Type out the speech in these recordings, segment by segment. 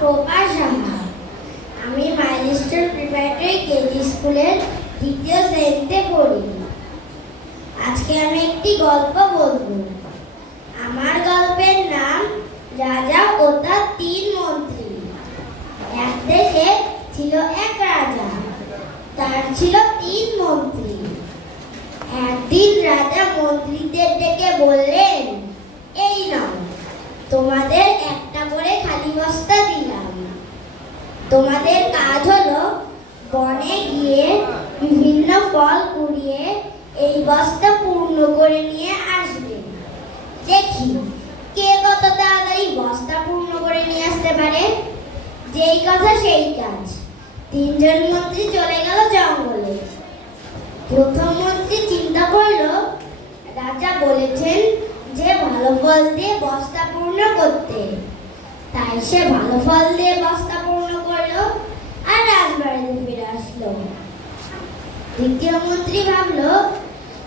প্রকাশ সাহা আমি milestone preparatory KG স্কুলের দ্বিতীয় শ্রেণীতে পড়ি আজকে আমি একটি গল্প বলব। আমার গল্পের নাম রাজা ও তার তিন মন্ত্রী। এক দেশে ছিল এক রাজা, তার ছিল তিন মন্ত্রী। একদিন রাজা মন্ত্রীদের ডেকে বললেন এই নাও তোমাদের একটা করে খালি বস্তা দিলাম তোমাদের কাজ হলো বনে গিয়ে বিভিন্ন ফল কুড়িয়ে এই বস্তা পূর্ণ করে নিয়ে আসবে। দেখি, কে কত তাড়াতাড়ি বস্তা পূর্ণ করে নিয়ে আসতে পারে? যেই কথা সেই কাজ। তিনজন মন্ত্রী চলে গেল জঙ্গলে। প্রথম মন্ত্রী চিন্তা করল, রাজা বলেছেন যে ভালো ফল দিয়ে বস্তা পূর্ণ করতে। তাই সে ভালো ফল দিয়ে বস্তা রাজবাড়িতে ফিরে আসলো। দ্বিতীয় মন্ত্রী ভাবলো,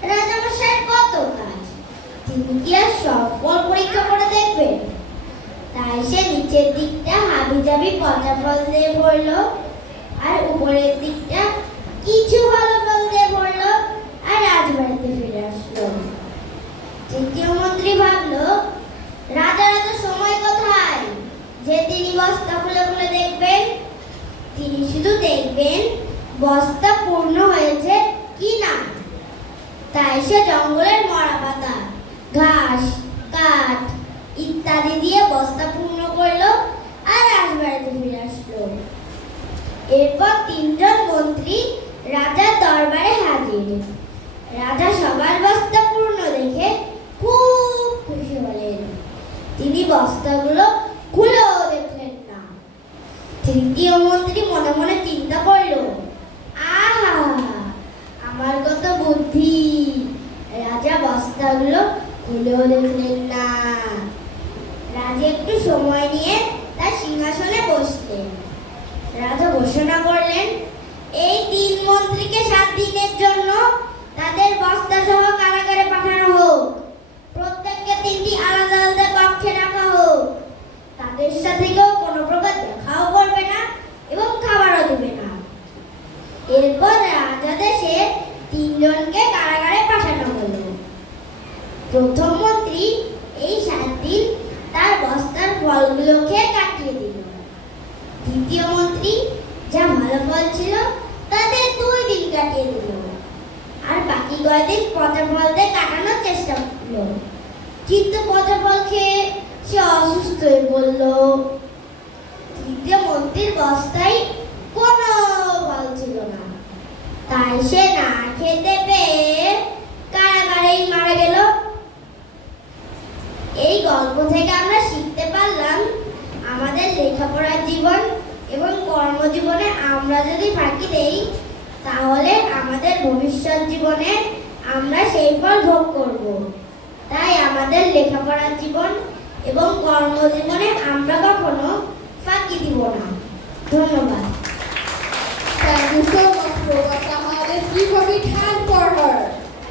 রাজামশাই, কত কাজ। তিনি কি আর সব পরীক্ষা করে দেখবেন? তাই সে নিচের দিকটা হাবি জাবি পচা ফল দিয়ে ভরলো, আর উপরের দিকটা কিছু ভালো ফল দিয়ে ভরলো আর রাজবাড়িতে ফিরে আসলো তৃতীয় মন্ত্রী ভাবলো রাজার এত সময় কোথায় যে তিনি বস্তা খুলে খুলে দেখবেন তিনি শুধু দেখবেন, বস্তা পূর্ণ হয়েছে কি না? তাই সে জঙ্গলের মরা পাতা, ঘাস, কাঠ ইত্যাদি দিয়ে বস্তা পূর্ণ করল আর রাজবাড়িতে ফিরে আসলো। এরপর তিনজন মন্ত্রী রাজার দরবারে হাজির। রাজা সবার বস্তা পূর্ণ দেখে খুব খুশি হলেন তিনি বস্তাগুলো খুলেও দেখলেন না তৃতীয় মন্ত্রী মনে মনে চিন্তা করল, আহা, আমার কত বুদ্ধি। রাজা বস্তাগুলো খুলেও দেখলেন না। রাজা একটু সময় নিয়ে তার সিংহাসনে বসলেন। রাজা ঘোষণা করলেন, এই তিন মন্ত্রীকে সাত দিনের জন্য তাদের বস্তা সহ কারাগারে পাঠানো হোক। প্রত্যেককে তিনটি আলাদা আলাদা কক্ষে রাখা হোক। তাদের সাথে কেউ কোনো প্রকার দেখাও করবে না এবং খাবারও দেবে না এরপর রাজা দেশে তিনজনকে কারাগারে পাঠানো হলো। প্রথম মন্ত্রী এই সাত দিন তার বস্তার ফলগুলো খেয়ে কাটিয়ে দিল। দ্বিতীয় মন্ত্রী যা ভালো ফল ছিল তাদের দুই দিন কাটিয়ে দিল। আর বাকি কয়দিন পচা ফল দিয়ে কাটানোর চেষ্টা করল। কিন্তু পচা ফল খেয়ে সে অসুস্থ হয়ে পড়ল। তৃতীয় মন্ত্রীর বস্তায় কোনো ফল ছিল না সে না খেতে পেয়ে কারাগারেই মারা গেল। এই গল্প থেকে আমরা শিখতে পারলাম আমাদের লেখাপড়ার জীবন এবং কর্মজীবনে আমরা যদি ফাঁকি দেই, তাহলে আমাদের ভবিষ্যৎ জীবনে আমরা সেই ফল ভোগ করব। তাই আমাদের লেখাপড়ার জীবন এবং কর্মজীবনে আমরা কখনো ফাঁকি দিব না। ধন্যবাদ। we can.